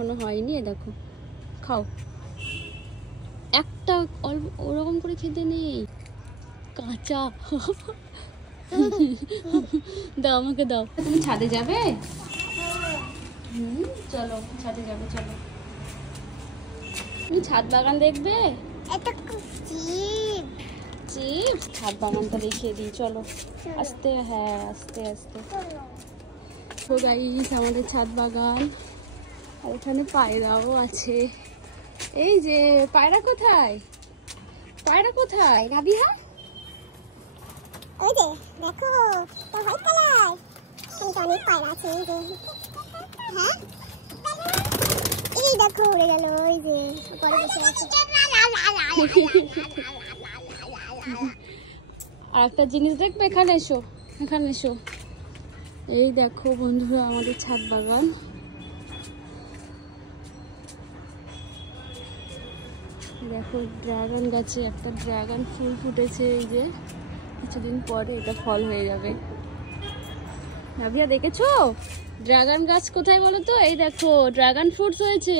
এখনো হয়নি। দেখো খাও, একটা অল্প ওরকম করে খেতে নেই, কাঁচা। দাও আমাকে দাও। তুমি ছাদে যাবে? চলো ছাদে যাবে, চলো। তুমি ছাদ বাগান দেখবে? চিপস ছাদ বাগানটা দেখিয়ে দিই, চলো। আস্তে, হ্যাঁ আস্তে আস্তে। তো গাইস আমাদের ছাদ বাগান, আর এখানে পায়রাও আছে। এই যে পায়রা কোথায়, পায়রা কোথায় রাবিহা? ওই যে দেখো তো হোয়াইট কালার, এখানে অনেক পায়রা আছে। এই যে হ্যাঁ, এই দেখো উড়ে গেল, ওই যে উপরে বসে আছে। আর একটা জিনিস দেখবে, এখানে এসো, এখানে এসো। এই দেখো বন্ধুরা আমাদের ছাদ বাগান। দেখো ড্রাগন গাছে একটা ড্রাগন ফুল ফুটেছে, এই যে কিছুদিন পরে এটা ফল হয়ে যাবে। রাবিয়া দেখেছো ড্রাগন গাছ কোথায় বলো তো? এই দেখো ড্রাগন ফ্রুটস হয়েছে,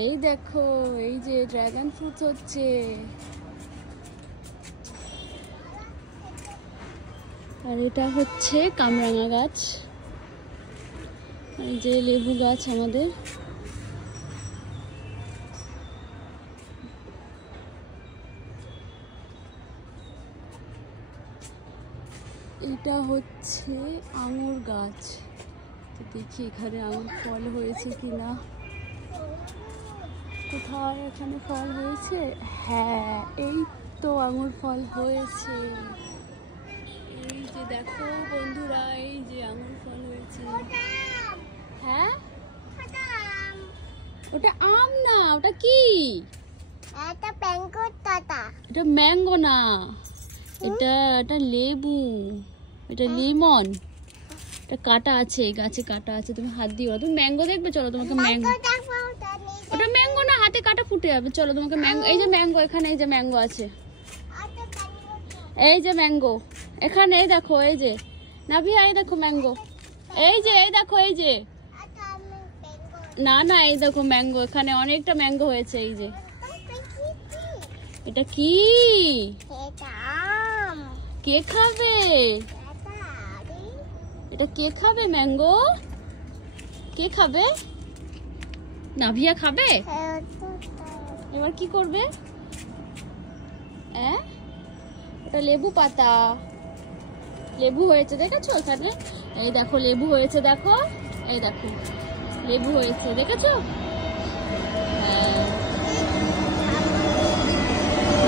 এই দেখো এই যে ড্রাগন ফ্রুটস হচ্ছে। আর এটা হচ্ছে কামরাঙা গাছ, এই যে লেবু গাছ আমাদের। এটা হচ্ছে আঙুর গাছ, তো দেখি এখানে আঙুর ফল হয়েছে কিনা। কোথায় এখানে ফল হয়েছে? হ্যাঁ এই তো আঙুর ফল হয়েছে। এই যে দেখো বন্ধুরা, এই যে আঙুর ফল হয়েছে। হ্যাঁ ওটা আম না, ওটা কি? এটা ম্যাঙ্গো দাদা, এটা ম্যাঙ্গো না, এটা এটা লেবু, এটা লিমন। এটা কাটা আছে, এই গাছে কাটা আছে, তুমি হাত দিও। তুমি ম্যাঙ্গো দেখবে? চলো তোমাকে ম্যাঙ্গো। ওটা ম্যাঙ্গো না, হাতে কাটা ফুটে যাবে। চলো তোমাকে ম্যাঙ্গো, এই যে ম্যাঙ্গো, এখানে এই যে ম্যাঙ্গো আছে, এই যে ম্যাঙ্গো এখানে, এই দেখো এই যে নাভিয়া, এই দেখো ম্যাঙ্গো, এই যে এই দেখো এই যে, না না এই দেখো ম্যাঙ্গো, এখানে অনেকটা ম্যাঙ্গো হয়েছে। এই যে এটা কি? কে খাবে এটা? কে খাবে ম্যাঙ্গো? কে খাবে? নাভিয়া খাবে? এবার কি করবে? এটা লেবু পাতা, লেবু হয়েছে দেখেছো এখানে? এই দেখো লেবু হয়েছে, দেখো এই দেখো লেবু হয়েছে, দেখেছো?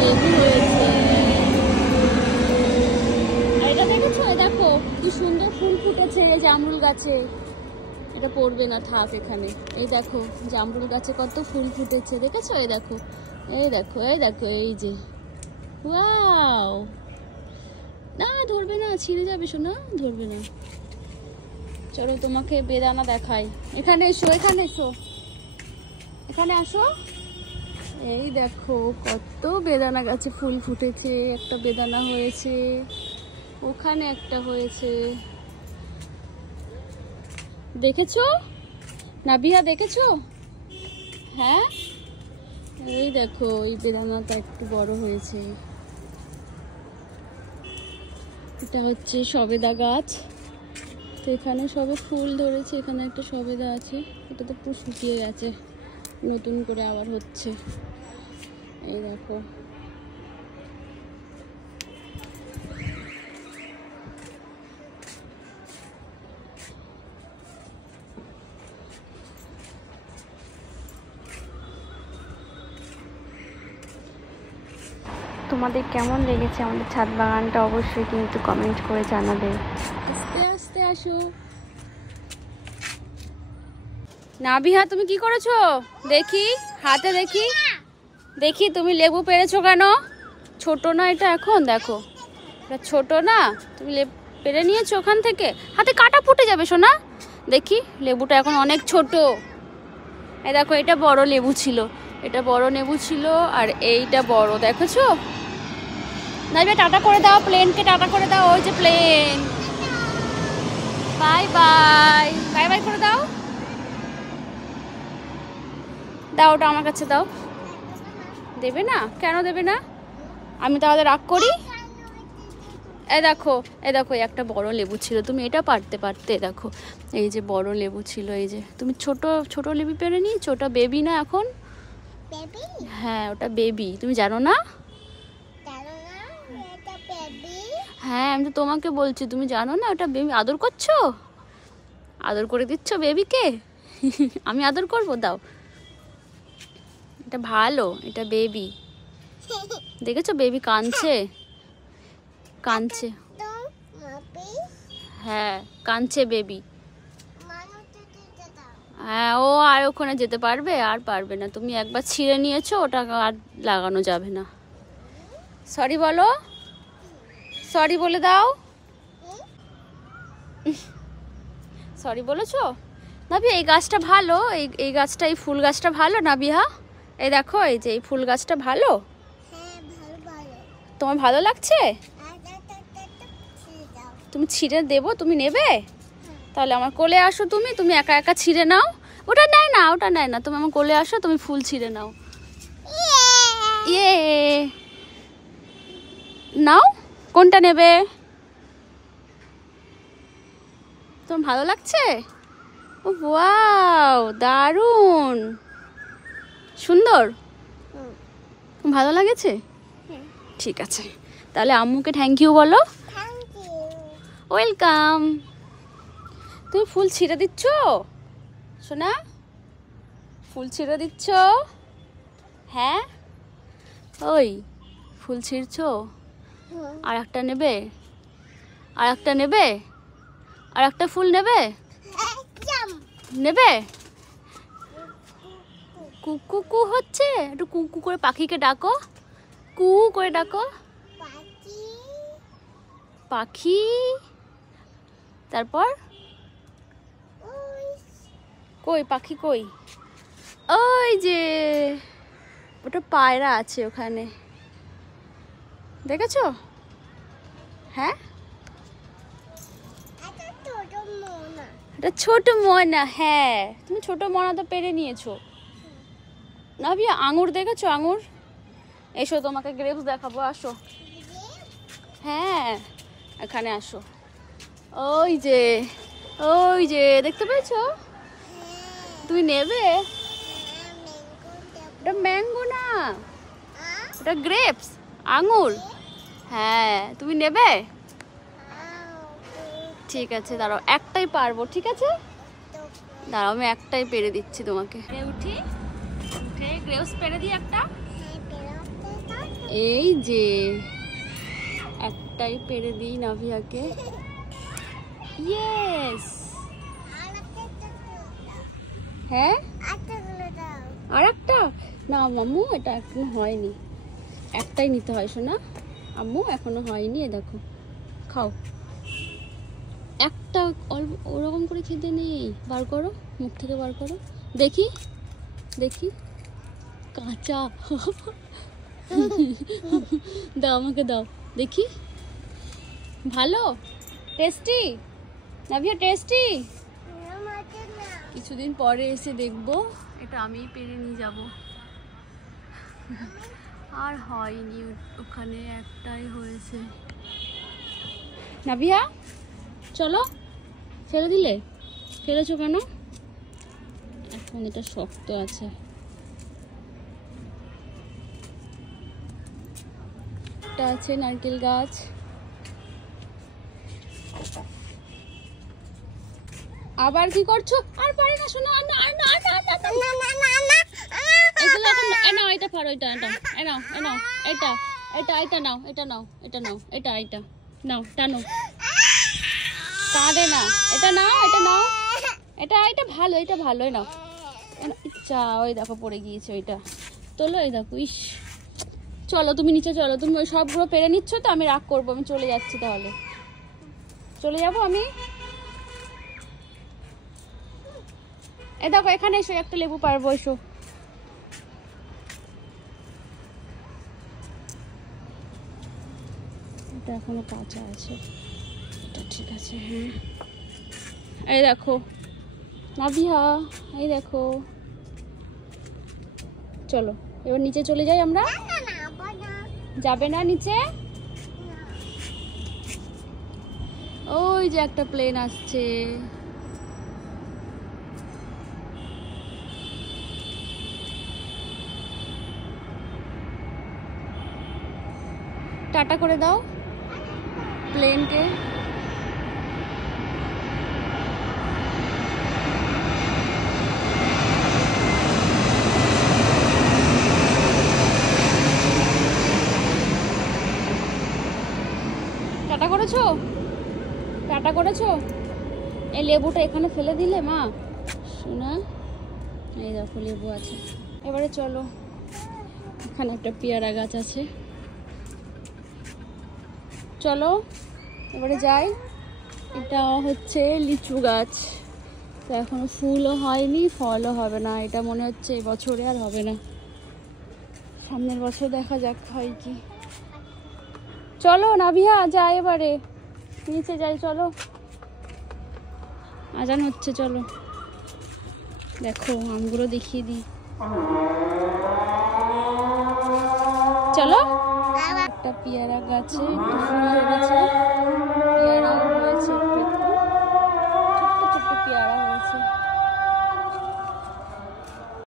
লেবু হয়েছে। আর এটা দেখেছো? এই দেখো কি সুন্দর ফুল ফুটেছে এই জামরুল গাছে। এটা পড়বে না, থাক এখানে। এই দেখো জামরুল গাছে কত ফুল ফুটেছে, দেখেছো? এই দেখো এই দেখো এই দেখো, এই যে ওয়াও। না ধরবে না, ছিঁড়ে যাবে সোনা, ধরবে না। চলো তোমাকে বেদানা দেখাই। এখানে এসো, এখানে এসো, এখানে আসো। এই দেখো কত বেদানা গাছে ফুল ফুটেছে। একটা বেদানা হয়েছে, ওখানে একটা হয়েছে, দেখেছো নাবিহা? দেখেছো? হ্যাঁ এই দেখো এই বেদানাটা একটু বড় হয়েছে। এটা হচ্ছে সবেদা গাছ, তো এখানে সবে ফুল ধরেছে। এখানে একটা সবেদা আছে, এটা তো পুরো শুকিয়ে গেছে, নতুন করে আবার হচ্ছে। এই দেখো তোমাদের কেমন লেগেছে আমাদের ছাদ বাগানটা অবশ্যই কিন্তু কমেন্ট করে জানাবে। আস্তে আস্তে আসো। নাবিহা তুমি কি করেছো দেখি, হাতে দেখি, দেখি তুমি লেবু পেরেছো কেন? ছোট না এটা এখন, দেখো এটা ছোট না, তুমি পেরে নিয়েছো ওখান থেকে, হাতে কাটা ফুটে যাবে সোনা। দেখি লেবুটা এখন অনেক ছোট। এই দেখো এটা বড় লেবু ছিল, এটা বড় লেবু ছিল, আর এইটা বড়, দেখেছো? নাইবা টাটা করে দাও, প্লেনকে টাটা করে দাও, ওই যে plane. Bye bye, bye bye করে দাও। দাও, ওটা আমার কাছে দাও। দেবে না? কেন দেবে না? আমি তাহলে রাগ করি? এই দেখো, এই দেখো, একটা বড় লেবু ছিল, তুমি এটা পারতে পারতে। দেখো এই যে বড় লেবু ছিল, এই যে তুমি ছোট ছোট লেবু পেরে নিয়েছো। ওটা বেবি না এখন? বেবি? হ্যাঁ, ওটা বেবি, তুমি জানো না? জানো না এটা বেবি? হ্যাঁ, আমি তো তোমাকে বলছি, তুমি জানো না ওটা বেবি? আদর করছো? আদর করে দিচ্ছ বেবিকে? আমি আদর করব? দাও। এটা ভালো, এটা বেবি। দেখেছো বেবি কাঁদছে, কাঁদছে। তো মাপি হ্যাঁ, কাঁদছে বেবি। মানুষকে দিতে দাও। হ্যাঁ, ও আর ওখানে যেতে পারবে? আর পারবে না। তুমি একবার ছিঁড়ে নিয়েছো, ওটা আর লাগানো যাবে না। সরি বলো, সরি বলে দাও। সরি বলেছো? নাবিয়া, এই গাছটা ভালো, এই গাছটা, এই ফুল গাছটা ভালো নাবিয়া। এই দেখো, এই যে এই ফুল গাছটা ভালো। হ্যাঁ ভালো ভালো। তোমার ভালো লাগছে? ছিঁড়ে দাও। তুমি ছিঁড়ে দেবো, তুমি নেবে? তাহলে আমার কোলে আসো, তুমি তুমি একা একা ছিঁড়ে নাও। ওটা নেয় না, ওটা নেয় না, তুমি আমার কোলে আসো, তুমি ফুল ছিঁড়ে নাও। ইয়ে, নাও। কোনটা নেবে? তোমার ভালো লাগছে? ও ওয়াও, দারুণ সুন্দর। ভালো লাগেছে? ঠিক আছে, তাহলে আম্মুকে থ্যাংক ইউ বলো। Thank you. ওয়েলকাম। তুমি ফুল ছিঁড়ে দিচ্ছ সোনা? ফুল ছিঁড়ে দিচ্ছ? হ্যাঁ, ওই ফুল ছিঁড়ছো? আর একটা নেবে? আর একটা নেবে? আর একটা ফুল নেবে? নেবে? কুকু কু হচ্ছে, একটু কুকু করে পাখিকে ডাকো, কু করে ডাকো। পাখি পাখি, তারপর ওই কই পাখি কই? ওই যে ওটা পায়রা আছে ওখানে, দেখেছো? হ্যাঁ, এটা ছোট মোনা। এটা ছোট ময়না। হ্যাঁ, তুমি ছোট ময়না তো পেরে নিয়েছো। নাবিয়া, আঙুর দেখেছো? আঙুর, এসো তোমাকে গ্রেপস দেখাবো, আসো। হ্যাঁ, এখানে আসো। ওই যে, ওই যে দেখতে পেয়েছো? তুমি নেবে? ওটা ম্যাঙ্গো না, ওটা গ্রেপস, আঙুর। হ্যাঁ, তুমি নেবে? ঠিক আছে, দাঁড়াও, একটাই পারবো, ঠিক আছে? দাঁড়াও, আমি একটাই পেরে দিচ্ছি তোমাকে। উঠি, উঠে গ্রেপস পেরে দিই একটা। এই যে একটাই পেরে দিই নাভিয়াকে। ইয়েস। হ্যাঁ, আর একটা না মাম্মু, এটা এখনো হয়নি, একটাই নিতে হয় শোনা। আম্মু এখনো হয়নি, এ দেখো, খাও একটা। অল্প ওরকম করে খেতে নেই, বার করো, মুখ থেকে বার করো, দেখি দেখি, কাঁচা। দাও আমাকে, দাও দেখি। ভালো, টেস্টি নাভিয়া, টেস্টি। কিছুদিন পরে এসে দেখবো, এটা আমিই পেরে নিয়ে যাব। আর হয়নি, ওখানে একটাই হয়েছে। নাভিয়া চলো, ফেলে দিলে? ফেলেছো কেন? এখন এটা শক্ত আছে। একটা আছে নারকেল গাছ। আবার কি করছো? আর পারে না শোনা, না না না না না না না না, এগুলো এখন নাও, এটা পারো, এটা এটা নাও, নাও এটা, এটা এটা নাও, এটা নাও, এটা নাও, এটা এটা নাও, টানো, কাঁদে না, এটা নাও, এটা নাও, এটা এটা ভালো, এটা ভালো, নাও। ইচ্ছা, ওই দেখো পড়ে গিয়েছে ওইটা, তোলো, এই দেখো। ইস, চলো তুমি নিচে চলো, তুমি ওই সবগুলো পেরে নিচ্ছ তো, আমি রাগ করবো, আমি চলে যাচ্ছি, তাহলে চলে যাবো আমি। এ দেখো, এখানে এসো, একটা লেবু পারবো, এসো। এটা এখনো কাঁচা আছে, এটা ঠিক আছে। হ্যাঁ, এই দেখো নাভিয়া, এই দেখো, চলো এবার নিচে চলে যাই আমরা। না না আবার না। যাবে না নিচে? ওই যে একটা প্লেন আসছে। টাটা করে দাও প্লেনকে। টাটা করেছো? টাটা করেছো? এই লেবুটা এখানে ফেলে দিলে মা শোনা? এই দেখো লেবু আছে। এবারে চলো, এখানে একটা পেয়ারা গাছ আছে, চলো এবারে যাই। এটা হচ্ছে লিচু গাছ, তো এখনো ফুলও হয়নি, ফলও হবে না। এটা মনে হচ্ছে এবছরে আর হবে না, সামনের বছর দেখা যাক হয় কি। চলো নাভিয়া যাই, এবারে নিচে যাই, চলো আজান হচ্ছে। চলো দেখো আমগুলো দেখিয়ে দিই, চলো। একটা পেয়ারা গাছে একটু ফুল ধরেছে,